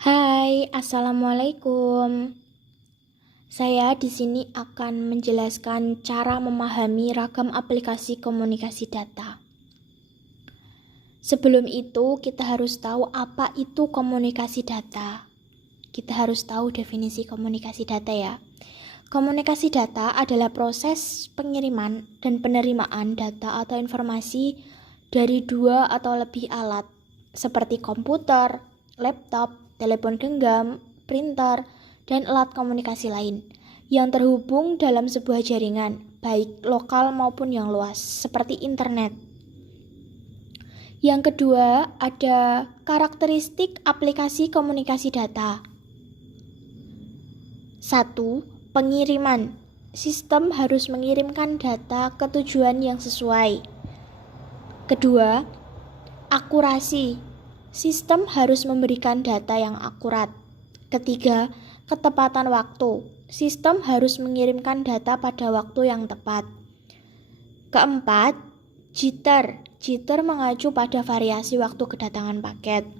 Hai, Assalamualaikum. Saya di sini akan menjelaskan cara memahami ragam aplikasi komunikasi data. Sebelum itu, kita harus tahu apa itu komunikasi data. Kita harus tahu definisi komunikasi data ya. Komunikasi data adalah proses pengiriman dan penerimaan data atau informasi dari dua atau lebih alat, seperti komputer, laptop, telepon genggam, printer, dan alat komunikasi lain yang terhubung dalam sebuah jaringan, baik lokal maupun yang luas, seperti internet. Yang kedua, ada karakteristik aplikasi komunikasi data. 1. Pengiriman. Sistem harus mengirimkan data ke tujuan yang sesuai. Kedua, akurasi. Sistem harus memberikan data yang akurat. Ketiga, ketepatan waktu. Sistem harus mengirimkan data pada waktu yang tepat. Keempat, jitter. Jitter mengacu pada variasi waktu kedatangan paket.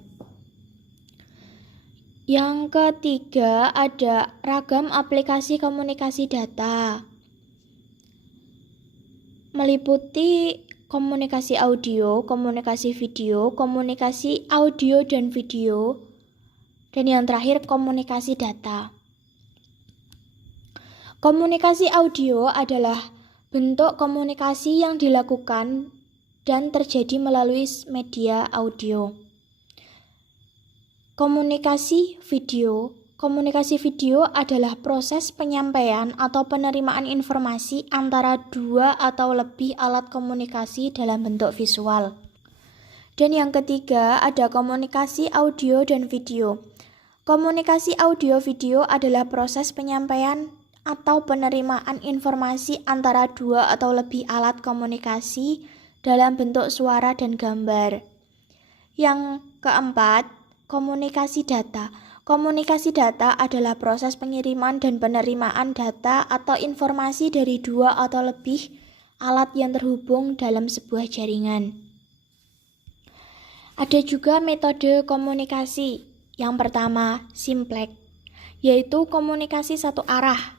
Yang ketiga, ada ragam aplikasi komunikasi data. Meliputi komunikasi audio, komunikasi video, komunikasi audio dan video, dan yang terakhir komunikasi data. Komunikasi audio adalah bentuk komunikasi yang dilakukan dan terjadi melalui media audio. Komunikasi video adalah proses penyampaian atau penerimaan informasi antara dua atau lebih alat komunikasi dalam bentuk visual. Dan yang ketiga, ada komunikasi audio dan video. Komunikasi audio-video adalah proses penyampaian atau penerimaan informasi antara dua atau lebih alat komunikasi dalam bentuk suara dan gambar. Yang keempat, komunikasi data. Komunikasi data adalah proses pengiriman dan penerimaan data atau informasi dari dua atau lebih alat yang terhubung dalam sebuah jaringan. Ada juga metode komunikasi. Yang pertama, simplex, yaitu komunikasi satu arah.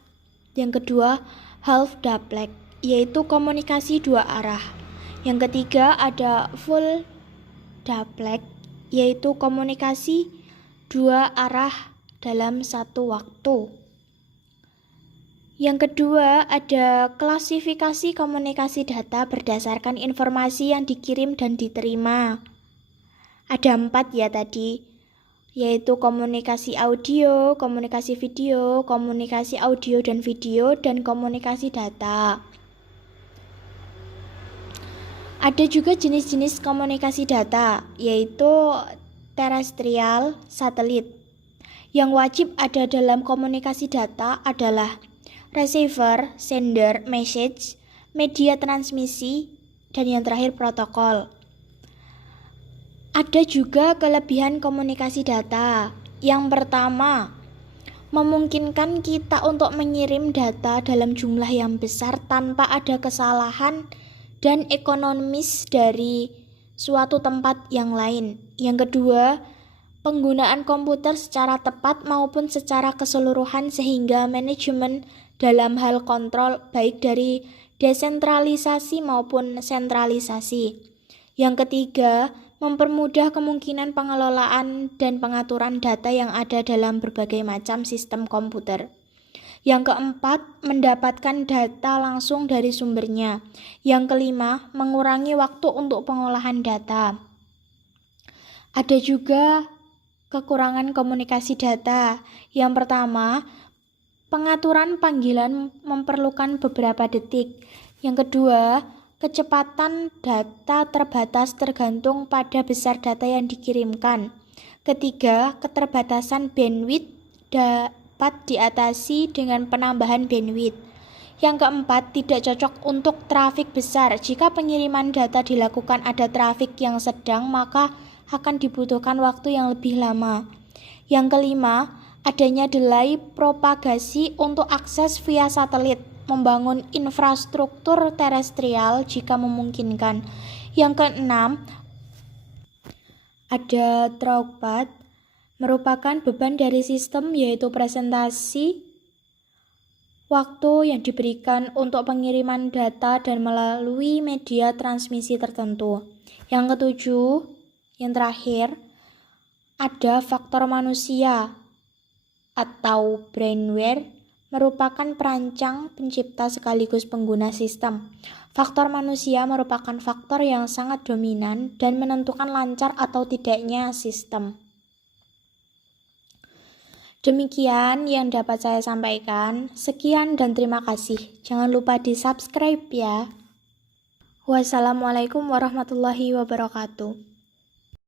Yang kedua, half duplex, yaitu komunikasi dua arah. Yang ketiga, ada full duplex, yaitu komunikasi dua arah dalam satu waktu. Yang kedua, ada klasifikasi komunikasi data berdasarkan informasi yang dikirim dan diterima. Ada 4 ya tadi, yaitu komunikasi audio, komunikasi video, komunikasi audio dan video, dan komunikasi data. Ada juga jenis-jenis komunikasi data, yaitu terestrial, satelit. Yang wajib ada dalam komunikasi data adalah receiver, sender, message, media transmisi, dan yang terakhir protokol. Ada juga kelebihan komunikasi data. Yang pertama, memungkinkan kita untuk mengirim data dalam jumlah yang besar tanpa ada kesalahan dan ekonomis dari suatu tempat yang lain. Yang kedua, penggunaan komputer secara tepat maupun secara keseluruhan sehingga manajemen dalam hal kontrol baik dari desentralisasi maupun sentralisasi. Yang ketiga, mempermudah kemungkinan pengelolaan dan pengaturan data yang ada dalam berbagai macam sistem komputer. Yang keempat, mendapatkan data langsung dari sumbernya. Yang kelima, mengurangi waktu untuk pengolahan data. Ada juga kekurangan komunikasi data. Yang pertama, pengaturan panggilan memerlukan beberapa detik. Yang kedua, kecepatan data terbatas tergantung pada besar data yang dikirimkan. Ketiga, keterbatasan bandwidth dapat diatasi dengan penambahan bandwidth. Yang keempat, tidak cocok untuk trafik besar. Jika pengiriman data dilakukan ada trafik yang sedang, maka akan dibutuhkan waktu yang lebih lama. Yang kelima, adanya delay propagasi untuk akses via satelit, membangun infrastruktur terestrial jika memungkinkan. Yang keenam, ada drawback merupakan beban dari sistem, yaitu presentasi, waktu yang diberikan untuk pengiriman data dan melalui media transmisi tertentu. Yang ketujuh, yang terakhir, ada faktor manusia atau brainware, merupakan perancang, pencipta sekaligus pengguna sistem. Faktor manusia merupakan faktor yang sangat dominan dan menentukan lancar atau tidaknya sistem. Demikian yang dapat saya sampaikan. Sekian dan terima kasih. Jangan lupa di-subscribe ya. Wassalamualaikum warahmatullahi wabarakatuh.